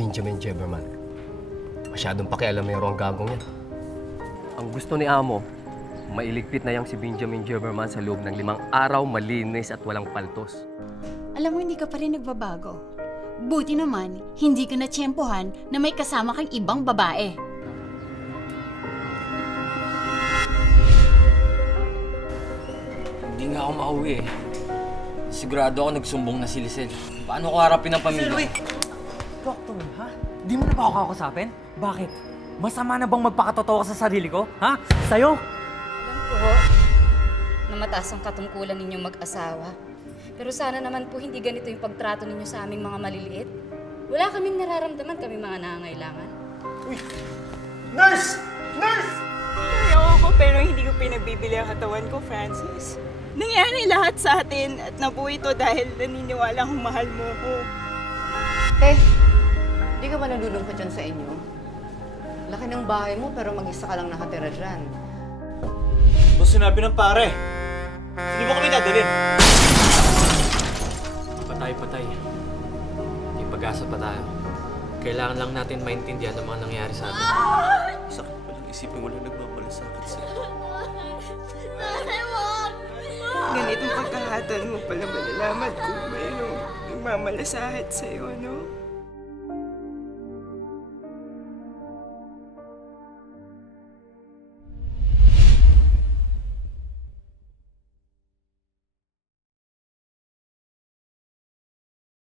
Benjamin Jeberman. Masyadong pakialamero ang gagong yan. Ang gusto ni Amo, mailigpit na yang si Benjamin Jeberman sa loob ng 5 araw, malinis at walang paltos. Alam mo, hindi ka pa rin nagbabago. Buti naman, hindi ka natsyempohan na may kasama kang ibang babae. Hindi nga ako mauwi eh. Sigurado ako nagsumbong na si Lisel. Paano ko harapin ang pamilya? Wait! Doktor, ha? Di mo na ba ako kakasapin? Bakit? Masama na bang magpakatotoo ka sa sarili ko? Ha? Sa'yo? Alam ko na mataas ang katungkulan ninyong mag-asawa. Pero sana naman po hindi ganito yung pagtrato ninyo sa aming mga maliliit. Wala kaming nararamdaman, kami mga nangangailangan. Uy! Nurse! Nurse! Ayaw ako pero hindi ko pinagbibili ang katawan ko, Francis. Nangyari lahat sa atin at nabuhay ito dahil naniniwala akong mahal mo ko. Di ka ba nalulungkot dyan sa inyo? Laki ng bahay mo pero mag-isa ka lang nakatira dyan. Ito sinabi ng pare. Hindi mo kami dadalhin. Patay-patay. May pag-asa pa tayo. Kailangan lang natin maintindihan ang mga nangyari sa atin. Sakit pa lang isipin wala nagmamalasakit sa'yo. Ganitong pagkakataon mo pala malalaman kung mayroong nagmamalasakit sa'yo, no?